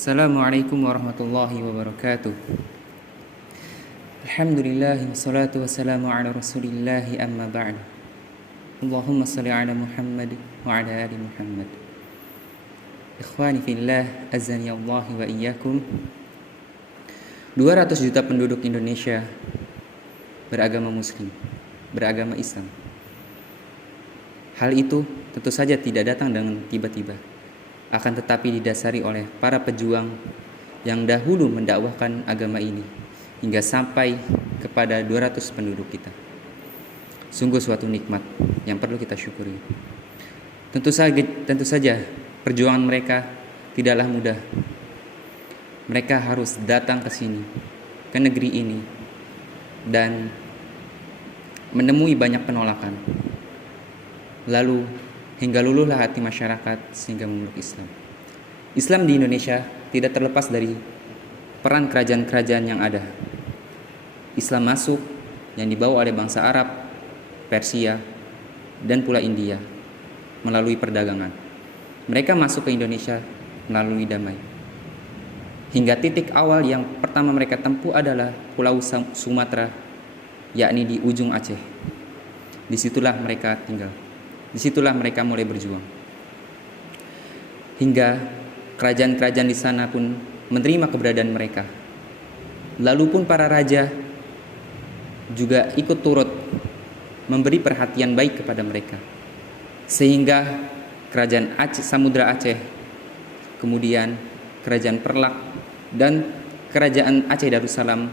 Assalamualaikum warahmatullahi wabarakatuh. Alhamdulillah wassalatu wassalamu ala rasulillahi amma ba'd. Allahumma salli ala Muhammad wa ala ali Muhammad. Ikhwani fillah, azani Allah wa iyyakum. 200 juta penduduk Indonesia beragama muslim, beragama Islam. Hal itu tentu saja tidak datang dengan tiba-tiba, akan tetapi didasari oleh para pejuang yang dahulu mendakwahkan agama ini hingga sampai kepada 200 penduduk kita. Sungguh suatu nikmat yang perlu kita syukuri. Tentu saja perjuangan mereka tidaklah mudah. Mereka harus datang ke sini, ke negeri ini, dan menemui banyak penolakan. Lalu hingga luluhlah hati masyarakat sehingga memeluk Islam. Islam di Indonesia tidak terlepas dari peran kerajaan-kerajaan yang ada. Islam masuk yang dibawa oleh bangsa Arab, Persia, dan pula India melalui perdagangan. Mereka masuk ke Indonesia melalui damai. Hingga titik awal yang pertama mereka tempuh adalah Pulau Sumatera, yakni di ujung Aceh. Disitulah mereka tinggal. Disitulah mereka mulai berjuang. Hingga kerajaan-kerajaan di sana pun menerima keberadaan mereka. Lalu pun para raja juga ikut turut memberi perhatian baik kepada mereka. Sehingga kerajaan Aceh, Samudra Aceh, kemudian kerajaan Perlak, dan kerajaan Aceh Darussalam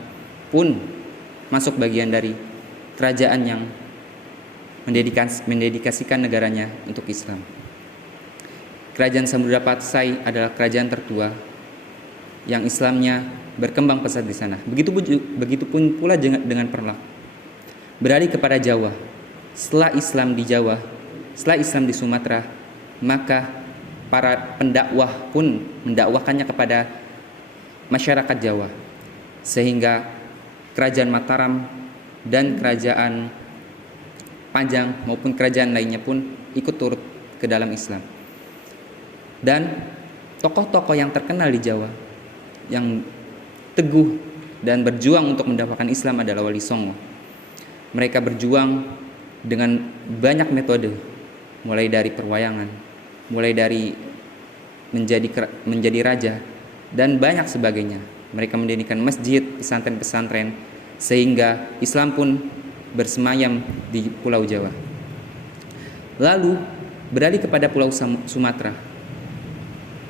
pun masuk bagian dari kerajaan yang mendedikasikan negaranya untuk Islam. Kerajaan Samudra Patsai adalah kerajaan tertua yang Islamnya berkembang pesat di sana. Begitupun pula dengan Perlak. Beralih kepada Jawa. Setelah Islam di Jawa, setelah Islam di Sumatera, maka para pendakwah pun mendakwahkannya kepada masyarakat Jawa. Sehingga kerajaan Mataram dan kerajaan Pajang maupun kerajaan lainnya pun ikut turut ke dalam Islam. Dan tokoh-tokoh yang terkenal di Jawa yang teguh dan berjuang untuk mendakwakan Islam adalah Wali Songo. Mereka berjuang dengan banyak metode, mulai dari perwayangan, mulai dari menjadi raja, dan banyak sebagainya. Mereka mendirikan masjid, pesantren-pesantren, sehingga Islam pun bersemayam di Pulau Jawa. Lalu beralih kepada Pulau Sumatera.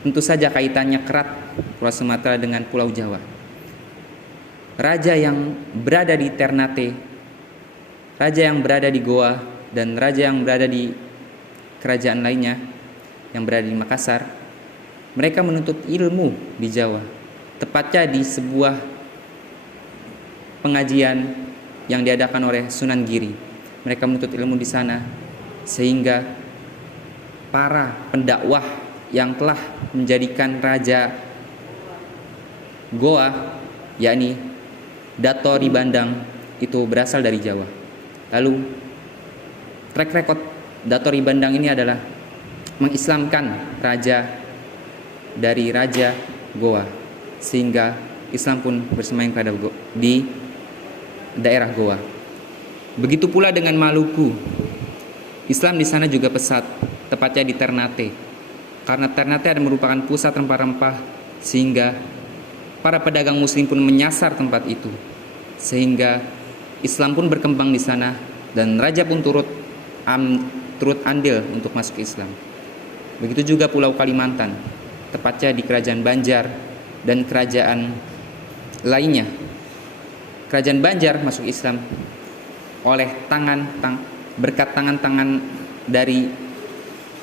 Tentu saja kaitannya erat Pulau Sumatera dengan Pulau Jawa. Raja yang berada di Ternate, raja yang berada di Goa, dan raja yang berada di kerajaan lainnya yang berada di Makassar, mereka menuntut ilmu di Jawa, tepatnya di sebuah pengajian yang diadakan oleh Sunan Giri. Mereka menuntut ilmu di sana, sehingga para pendakwah yang telah menjadikan raja Goa, yakni Dato Ribandang, itu berasal dari Jawa. Lalu track record Dato Ribandang ini adalah mengislamkan raja dari raja Goa, sehingga Islam pun bersemayam pada di daerah Goa. Begitu pula dengan Maluku. Islam di sana juga pesat, tepatnya di Ternate. Karena Ternate ada merupakan pusat rempah-rempah, sehingga para pedagang muslim pun menyasar tempat itu. Sehingga Islam pun berkembang di sana, dan raja pun turut andil untuk masuk Islam. Begitu juga Pulau Kalimantan, tepatnya di kerajaan Banjar dan kerajaan lainnya. Kerajaan Banjar masuk Islam oleh berkat tangan-tangan dari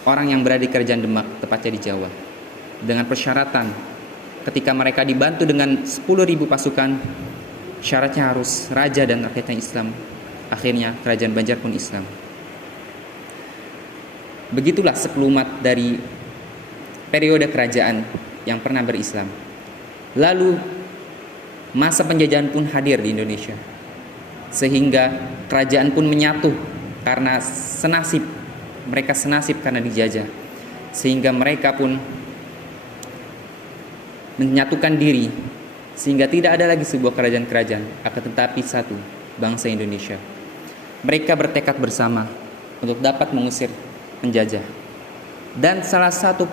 orang yang berada di kerajaan Demak, tepatnya di Jawa. Dengan persyaratan, ketika mereka dibantu dengan 10.000 pasukan, syaratnya harus raja dan rakyatnya Islam. Akhirnya kerajaan Banjar pun Islam. Begitulah sepelumat dari periode kerajaan yang pernah berislam. Lalu masa penjajahan pun hadir di Indonesia, sehingga kerajaan pun menyatu karena mereka senasib karena dijajah, sehingga mereka pun menyatukan diri sehingga tidak ada lagi sebuah kerajaan-kerajaan, akan tetapi satu bangsa Indonesia. Mereka bertekad bersama untuk dapat mengusir penjajah. Dan salah satu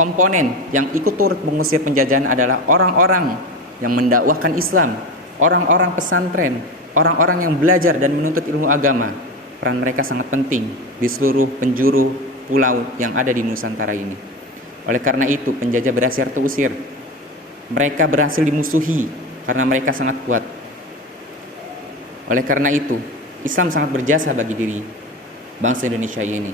komponen yang ikut turut mengusir penjajahan adalah orang-orang yang mendakwahkan Islam, orang-orang pesantren, orang-orang yang belajar dan menuntut ilmu agama. Peran mereka sangat penting di seluruh penjuru pulau yang ada di Nusantara ini. Oleh karena itu penjajah berhasil terusir. Mereka berhasil dimusuhi karena mereka sangat kuat. Oleh karena itu Islam sangat berjasa bagi diri bangsa Indonesia ini.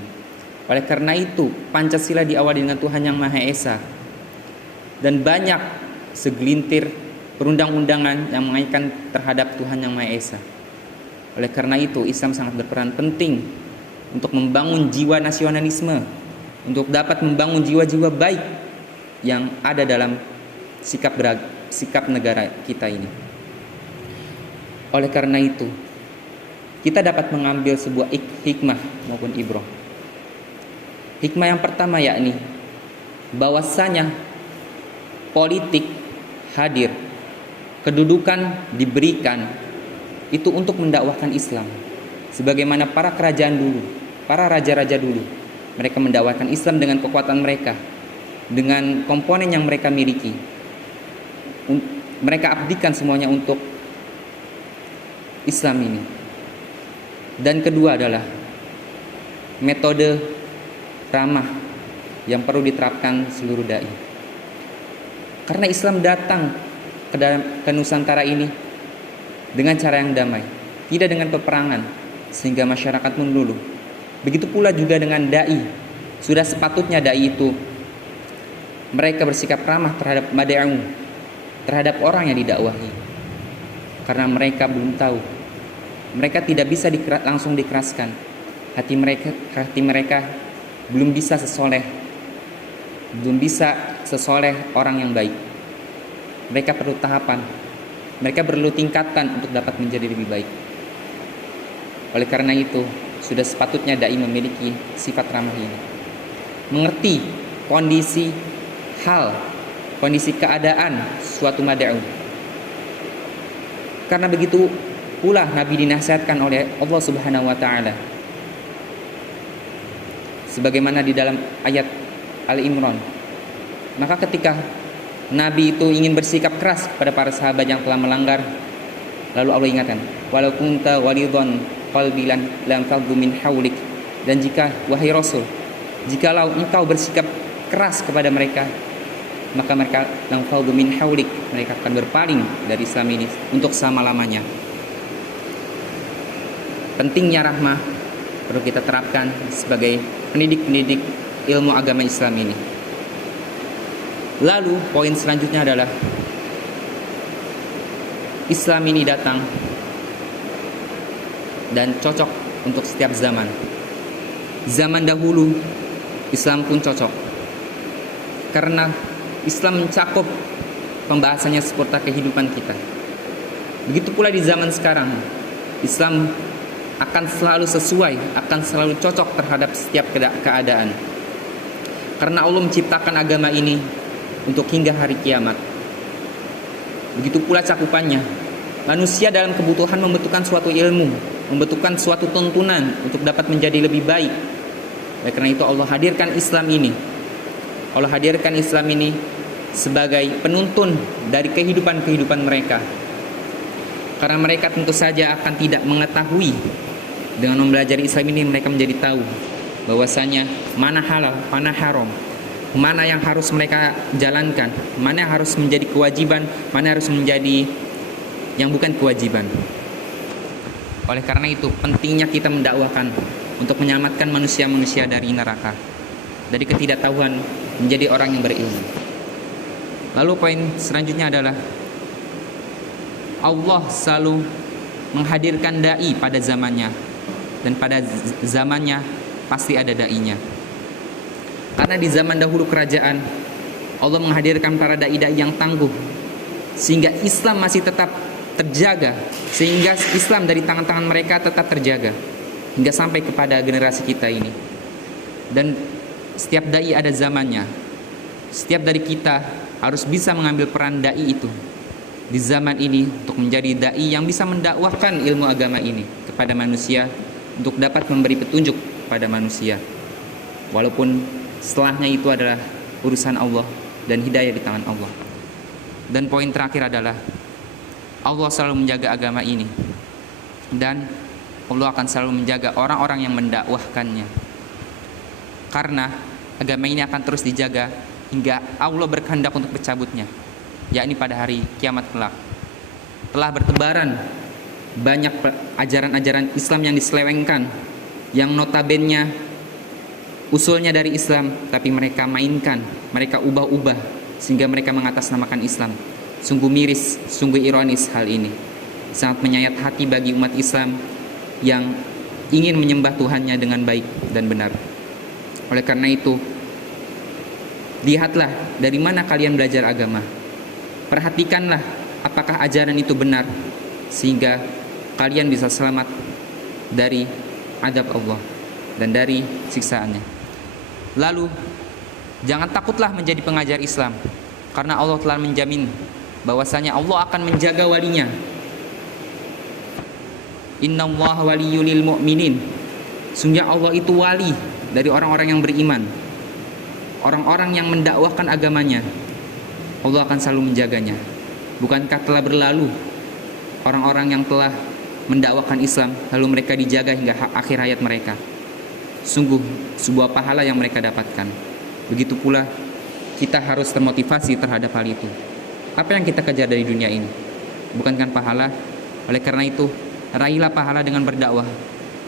Oleh karena itu Pancasila diawali dengan Tuhan Yang Maha Esa, dan banyak segelintir perundang-undangan yang mengaitkan terhadap Tuhan Yang Maha Esa. Oleh karena itu Islam sangat berperan penting untuk membangun jiwa nasionalisme, untuk dapat membangun jiwa-jiwa baik yang ada dalam sikap negara kita ini. Oleh karena itu kita dapat mengambil sebuah hikmah maupun ibrah. Hikmah yang pertama yakni bahwasanya politik hadir, kedudukan diberikan itu untuk mendakwahkan Islam. Sebagaimana para kerajaan dulu, para raja-raja dulu, mereka mendakwahkan Islam dengan kekuatan mereka, dengan komponen yang mereka miliki. Mereka abdikan semuanya untuk Islam ini. Dan kedua adalah metode ramah yang perlu diterapkan seluruh dai. Karena Islam datang ke Nusantara ini dengan cara yang damai, tidak dengan peperangan, sehingga masyarakat meluluh. Begitu pula juga dengan dai. Sudah sepatutnya dai itu mereka bersikap ramah terhadap mad'u, terhadap orang yang didakwahi. Karena mereka belum tahu, mereka tidak bisa langsung dikeraskan. Hati mereka belum bisa sesoleh orang yang baik. Mereka perlu tahapan, mereka perlu tingkatan untuk dapat menjadi lebih baik. Oleh karena itu sudah sepatutnya dai memiliki sifat ramah ini, mengerti kondisi keadaan suatu mad'u. Karena begitu pula Nabi dinasihatkan oleh Allah Subhanahu wa taala. Sebagaimana di dalam ayat Al-Imran. Maka ketika Nabi itu ingin bersikap keras kepada para sahabat yang telah melanggar, lalu Allah ingatkan, walau kunta walidhan qalbilan lam faddu min haulik. Dan jika wahai Rasul, jikalau engkau bersikap keras kepada mereka, maka mereka lam faddu min haulik, mereka akan berpaling dari Islam ini untuk selama-lamanya. Pentingnya rahmah perlu kita terapkan sebagai pendidik ilmu agama Islam ini. Lalu poin selanjutnya adalah Islam ini datang dan cocok untuk setiap zaman. Zaman dahulu Islam pun cocok, karena Islam mencakup pembahasannya seputar kehidupan kita. Begitu pula di zaman sekarang, Islam akan selalu sesuai, akan selalu cocok terhadap setiap keadaan. Karena Allah menciptakan agama ini untuk hingga hari kiamat. Begitu pula cakupannya. Manusia dalam kebutuhan membutuhkan suatu ilmu, membutuhkan suatu tuntunan untuk dapat menjadi lebih baik. Oleh karena itu Allah hadirkan Islam ini. Allah hadirkan Islam ini sebagai penuntun dari kehidupan mereka. Karena mereka tentu saja akan tidak mengetahui. Dengan mempelajari Islam ini mereka menjadi tahu bahwasanya mana halal, mana haram, mana yang harus mereka jalankan, mana yang harus menjadi kewajiban, mana harus menjadi yang bukan kewajiban. Oleh karena itu pentingnya kita mendakwahkan untuk menyelamatkan manusia-manusia dari neraka, dari ketidaktahuan menjadi orang yang berilmu. Lalu poin selanjutnya adalah Allah selalu menghadirkan dai pada zamannya, dan pada zamannya pasti ada dai-nya. Karena di zaman dahulu kerajaan, Allah menghadirkan para dai-dai yang tangguh, sehingga Islam masih tetap terjaga, sehingga Islam dari tangan-tangan mereka tetap terjaga hingga sampai kepada generasi kita ini. Dan Setiap dai ada zamannya. Setiap dari kita harus bisa mengambil peran dai itu di zaman ini untuk menjadi dai yang bisa mendakwahkan ilmu agama ini kepada manusia untuk dapat memberi petunjuk pada manusia. Walaupun setelahnya itu adalah urusan Allah dan hidayah di tangan Allah. Dan poin terakhir adalah Allah selalu menjaga agama ini, dan Allah akan selalu menjaga orang-orang yang mendakwahkannya, karena agama ini akan terus dijaga hingga Allah berkehendak untuk mencabutnya, yakni pada hari kiamat kelak. Telah bertebaran banyak ajaran-ajaran Islam yang diselewengkan, yang notabene usulnya dari Islam, tapi mereka mainkan, mereka ubah-ubah sehingga mereka mengatasnamakan Islam. Sungguh miris, sungguh ironis hal ini. Sangat menyayat hati bagi umat Islam yang ingin menyembah Tuhannya dengan baik dan benar. Oleh karena itu, lihatlah dari mana kalian belajar agama. Perhatikanlah apakah ajaran itu benar, sehingga kalian bisa selamat dari azab Allah dan dari siksaannya. Lalu, jangan takutlah menjadi pengajar Islam, karena Allah telah menjamin bahwasanya Allah akan menjaga walinya. Innallaha waliyul mu'minin. Sungguh Allah itu wali dari orang-orang yang beriman, orang-orang yang mendakwahkan agamanya. Allah akan selalu menjaganya. Bukankah telah berlalu orang-orang yang telah mendakwahkan Islam lalu mereka dijaga hingga akhir hayat mereka? Sungguh sebuah pahala yang mereka dapatkan. Begitu pula kita harus termotivasi terhadap hal itu. Apa yang kita kejar dari dunia ini? Bukankah pahala? Oleh karena itu, raihlah pahala dengan berdakwah.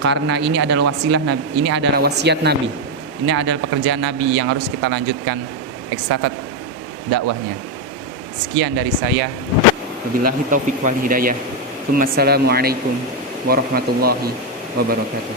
Karena ini adalah wasilah Nabi, ini adalah wasiat Nabi. Ini adalah pekerjaan Nabi yang harus kita lanjutkan estafet dakwahnya. Sekian dari saya. Wabillahi taufiq wal hidayah. Wassalamualaikum warahmatullahi wabarakatuh.